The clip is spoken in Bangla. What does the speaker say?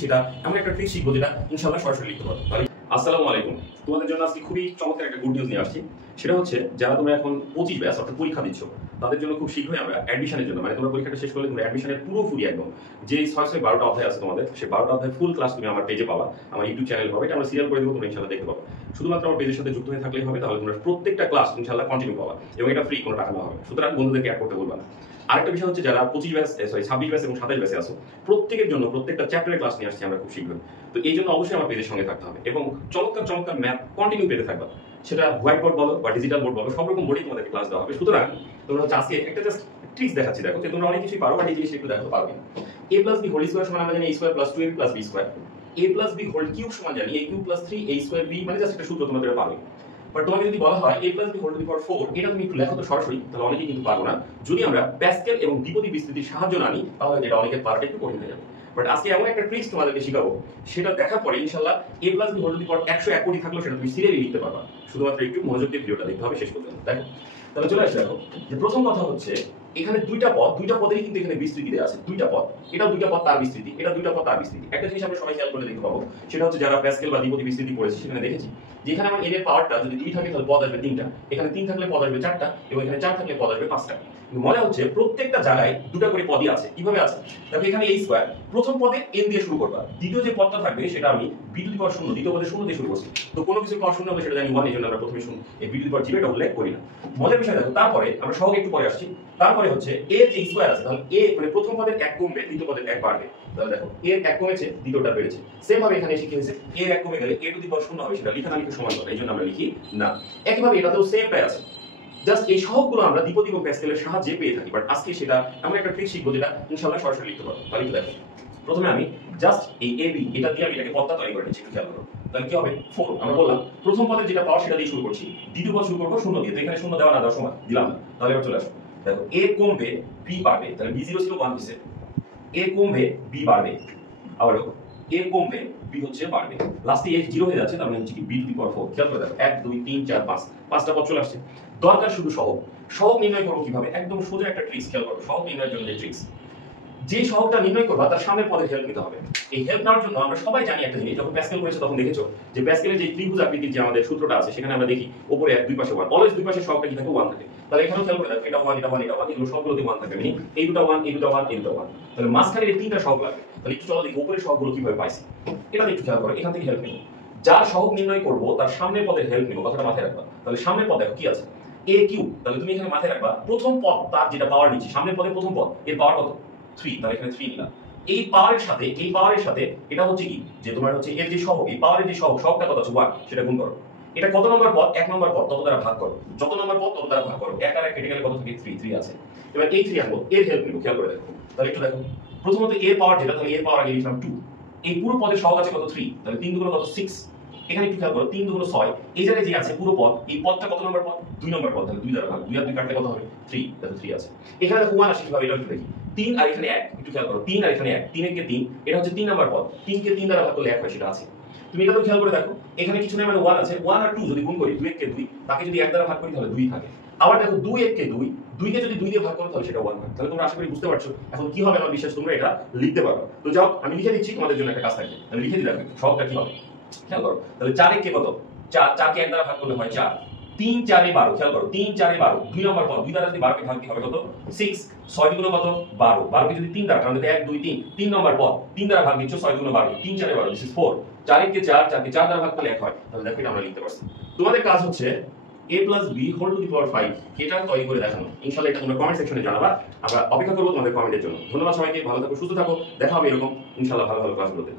সেটা এমন একটা ট্রিক শিখবো যেটা ইনশাআল্লাহ সরাসরি লিখতে পারবো। আসসালামু আলাইকুম। তোমাদের জন্য আজকে খুবই চমৎকার একটা গুড নিউজ নিয়ে আসছি। সেটা হচ্ছে যারা তোমরা এখন 25 ব্যাচ অর্থাৎ পরীক্ষা দিচ্ছ তাদের জন্য খুব শীঘ্রই আমরা অ্যাডমিশনের জন্য তোমরা পরীক্ষাটা শেষ করলে তোমরা অ্যাডমিশনের পুরোপুরি একদম যে 6-12টা অধ্যায় আছে তোমাদের সেই 12টা অধ্যায় ফুল ক্লাস তুমি আমার পেজে পাবা, আমার ইউটিউব চ্যানেল পাবে, এটা আমরা সিরিয়াল করে দেবো, তোমরা ইনশাআল্লাহ দেখতে পাবে। শুধুমাত্র আমার পেজের সাথে যুক্ত হয়ে থাকলেই হবে, তাহলে তোমরা প্রত্যেকটা ক্লাস ইনশাআল্লাহ কন্টিনিউ পাবা এবং এটা ফ্রি, কোনো টাকা না হবে। সুতরাং বন্ধুদেরকে অ্যাড করতে বলবা না। আরেকটা বিষয় হচ্ছে যারা 26 ব্যাচ 26 ব্যাচ এবং 27 ব্যাচে আসো প্রত্যেকের জন্য প্রত্যেকটা চ্যাপ্টারের ক্লাস নিয়ে আসছি আমরা খুব শীঘ্রই। তো এই জন্য অবশ্যই আমার পেজের সঙ্গে থাকতে হবে এবং চমৎকার চমৎকার ম্যাথ কন্টিনিউ পেতে থাকবা, সেটা হোয়াইট বোর্ড বলো বা ডিজিটাল বোর্ড বলো, সব রকম বোর্ডেই তোমাদেরকে ক্লাস দেওয়া হবে। সুতরাং তোমরা হচ্ছে আজকে একটা জাস্ট ট্রিক্স দেখাচ্ছি, দেখো যে তোমরা অনেক কিছুই পারো বাট এই জিনিসটা একটু দেখো পারবে। a + b হোল স্কয়ার সমান আমরা জানি a square + 2ab + b square, a + b whole cube সমান জানি a cube + 3a square b, মানে জাস্ট একটা সূত্র তোমাদের পারবে। বাট তোমাকে যদি বলা হয় a + b whole to the power 4, এটা তুমি একটু লেখো তো সরাসরি, তাহলে অনেকেই কিন্তু পারবো না। যদি আমরা প্যাসকেল এবং দ্বিপদী বিস্তৃতির সাহায্য না নিই তাহলে যেটা অনেকের পারাটা একটু কঠিন হয়ে যাবে। বাট আজকে এমন একটা ট্রিক্স তোমাদেরকে শেখাবো, সেটা দেখার পরে ইনশাআল্লাহ a + b whole to the power 101 কোটি থাকলেও সেটা তুমি সিরিয়ালি লিখতে পারবা। শুধুমাত্র একটু মনোযোগ দিয়ে ভিডিওটা দেখতে হবে শেষ পর্যন্ত। দেখো তাহলে চলে আসে, দেখো যে প্রথম কথা হচ্ছে এখানে দুইটা পদেরই কিন্তু এখানে বিস্তৃতি দেওয়া আছে, দুইটা পদ, এটাও দুইটা পদ তার বিস্তৃতি, এটা দুইটা পদ তার বিস্তৃতি। একটা জিনিস আমরা সবাই খেয়াল করে দেখতে পাবো, সেটা হচ্ছে যারা প্যাসকেল বা দ্বিপদী বিস্তৃতি পড়েছে সেখানে দেখেছি যে এখানে আমার এর পাওয়ারটা যদি 2 থাকে তাহলে পদ আসবে 3টা, এখানে 3 থাকলে পদ আসবে 4টা এবং এখানে 4 থাকলে পদ আসবে 5টা। মনে হচ্ছে প্রত্যেকটা জায়গায় দুটো করে পদই আছে। কিভাবে আছে? দেখো এখানে a স্কয়ার, প্রথম পদে n দিয়ে শুরু করবা, দ্বিতীয় যে পদটা থাকবে সেটা আমি b টু দি পাওয়ার 0, দ্বিতীয় পদে 0 দিয়ে শুরু করছি। তো কোনো কিছু পাওয়ার 0 হবে সেটা জানি 1, এজন্য আমরা প্রথমে এই b টু দি পাওয়ার 0 এটা উল্লেখ করি না। মজার বিষয় দেখো, তারপরে আমরা সহগে একটু পরে আসছি। তারপরে হচ্ছে a যে স্কয়ার আছে, তাহলে a মানে প্রথম পদের 1 কমবে, দ্বিতীয় পদের 1 বাড়বে। তাহলে দেখো a এর 1 কমেছে, দ্বিতীয়টা বেড়েছে। সেম ভাবে এখানে এসে কি হয়েছে, a এর 1 কমে গেলে a টু দি পাওয়ার 0 হবে, সেটা লেখা না লিখে সমান কথা, এইজন্য আমরা লিখি না। একইভাবে এটাতেও সেমটাই আছে। জাস্ট এই সবগুলো আমরা দ্বিপদী এবং প্যাসকেলের সাহায্যে পেয়ে থাকি, বাট আজকে সেটা এমন একটা ট্রিক শিখবো যেটা ইনশাআল্লাহ সরাসরি লিখতে পারবো। তাহলে একটু দেখো, প্রথমে আমি জাস্ট এই ab এটা দিয়ে আমি এটাকে পদটা তৈরি করে নিচ্ছি, একটু খেয়াল করো। তাহলে কি হবে, 4 আমরা বললাম প্রথম পদের যেটা পাওয়ার সেটা দিয়ে শুরু করছি, দ্বিতীয় পদ শুরু করবো 0 দিয়ে, তো এখানে 0 দেওয়া না দেওয়া সমান দিলাম না। তাহলে এবার চলে আসো, দেখো a কমবে b বাড়বে, তাহলে b0 ছিল 1 হইছে, a কমবে b বাড়বে, আবার a কমবে b হচ্ছে বাড়বে, লাস্টে a 0 হয়ে যাচ্ছে, তার মানে হচ্ছে কি b টু দি পাওয়ার 4। খেয়াল করে দেখো 1 2 3 4 5, পাঁচটা পদ চলে আসছে। দরকার শুধু সহগ নির্ণয় করবো কিভাবে, একদম সোজা একটা ট্রিক্স খেয়াল করো। সহগ নির্ণয়ের জন্য যে ট্রিক্স, যে সহগটা নির্ণয় করবা তার সামনের পদের হেল্প নিতে হবে। এই হেল্প নেওয়ার জন্য আমরা সবাই জানি একটা জিনিস, যখন প্যাসকেল করেছে তখন দেখেছো যে প্যাসকেলের যে ত্রিভুজ আকৃতির যে আমাদের সূত্রটা আছে সেখানে আমরা দেখি উপরে 1 দুই পাশে 1, অলওয়েজ দুই পাশে সহগটা কি থাকে, 1 থাকে। তাহলে এখানেও খেয়াল করে দেখো এটা 1 এটা 1 এটা 1, এগুলো সবগুলোতে 1 থাকে, মানে এই দুটো 1 এই দুটো 1 এই দুটো 1, তাহলে মাঝখানে এই তিনটা সহগ লাগবে। তাহলে একটু চলো দেখি উপরের সহগগুলো কিভাবে পাইছি, এটা একটু খেয়াল করো। এখান থেকে হেল্প নেব, যার সহগ নির্ণয় করব তার সামনের পদের হেল্প নেব, কথাটা মাথায় রাখবা। তাহলে সামনের পদ দেখো কি আছে, a কিউব, তাহলে তুমি এখানে মাথায় রাখবা প্রথম পদ তার যেটা পাওয়ার নিচ্ছি, সামনের পদের প্রথম পদ এর পাওয়ার কত, 3, তাহলে এখানে 3 নিলাম। এই পাওয়ারের সাথে এটা হচ্ছে কি, যে তোমার হচ্ছে এর যে সহগ, এই পাওয়ারের যে সহগটা কত আছে 1, সেটা গুণ করো। এটা কত নম্বর পদ, 1 নম্বর পদ, তত দ্বারা ভাগ করো, যত নম্বর পদ তত দ্বারা ভাগ করো। 1 আর 1 কেটে গেলে কত থাকে, 3 আছে। এবার এই 3 আনবো, এর হেল্প নিব, খেয়াল করে দেখো। তাহলে একটু দেখো, প্রথমত এর পাওয়ার যেটা, তাহলে এর পাওয়ার আগে লিখলাম 2, এই পুরো পদের সহগ আছে কত, 3, তাহলে 3 দুগুণ কত, 6। এখানে একটু খেয়াল করো 3 দুগুণ 6, এই জায়গায় যে আছে পুরো পদ, এই পদটা কত নম্বর পদ, 2 নম্বর পদ, তাহলে 2 দ্বারা ভাগ, 2 আর 2 কাটলে কত হবে, 3, তাহলে 3 আছে। এখানে দেখো 1 আসে কিভাবে, এটা একটু দেখি, 3 আর এখানে 1, একটু খেয়াল করো, 3 আর এখানে 1, 3 এর কে 3, এটা হচ্ছে 3 নম্বর পদ, 3 কে 3 দ্বারা ভাগ করলে 1 হয়, সেটা আছে। তুমি এটা তো খেয়াল করে দেখো, এখানে কিছু নেই, মানে 1 আছে, 1 আর 2 যদি গুণ করি, 2 এর কে 2, তাকে যদি 1 দ্বারা ভাগ করি তাহলে 2 থাকে। আবার দেখো 2 এর কে 2, 2 কে যদি 2 দিয়ে ভাগ করো তাহলে সেটা 1 হয়। তাহলে তোমরা আশা করি বুঝতে পারছো এখন কি হবে, আমার বিশ্বাস তোমরা এটা লিখতে পারবে। তো যাও আমি লিখে দিচ্ছি, তোমাদের জন্য একটা কাজ থাকবে, আমি লিখে দিই, দেখো সহগটা কি হবে খেয়াল করো। তাহলে 4 এর কে কত, 4 কে 1 দ্বারা ভাগ করলে হয় 4, 3 4 এ 12, খেয়াল করো 3 4 এ 12, 2 নম্বর পদ, 2 দ্বারা যদি 12 কে ভাগ দিই হবে কত, 6, 6 দুগুণ কত, 12, 12 কে যদি 3 দ্বারা, কারণ 1 2 3, 3 নম্বর পদ, 3 দ্বারা ভাগ দিচ্ছ, 6 দুগুণ 12, 3 4 এ 12, দিস ইজ 4, 4 এর কে 4, 4 কে 4 দ্বারা ভাগ করলে 1 হয়। তাহলে দেখো এটা আমরা লিখতে পারছি। তোমাদের কাজ হচ্ছে a + b whole to the power 5 এটা তৈরি করে দেখানো। ইনশাআল্লাহ এটা তোমরা কমেন্ট সেকশনে জানাবা, আমরা অপেক্ষা করব তোমাদের কমেন্টের জন্য। ধন্যবাদ সবাইকে, ভালো থাকো, সুস্থ থাকো, দেখা হবে এরকম ইনশাআল্লাহ ভালো ভালো ক্লাসগুলোতে।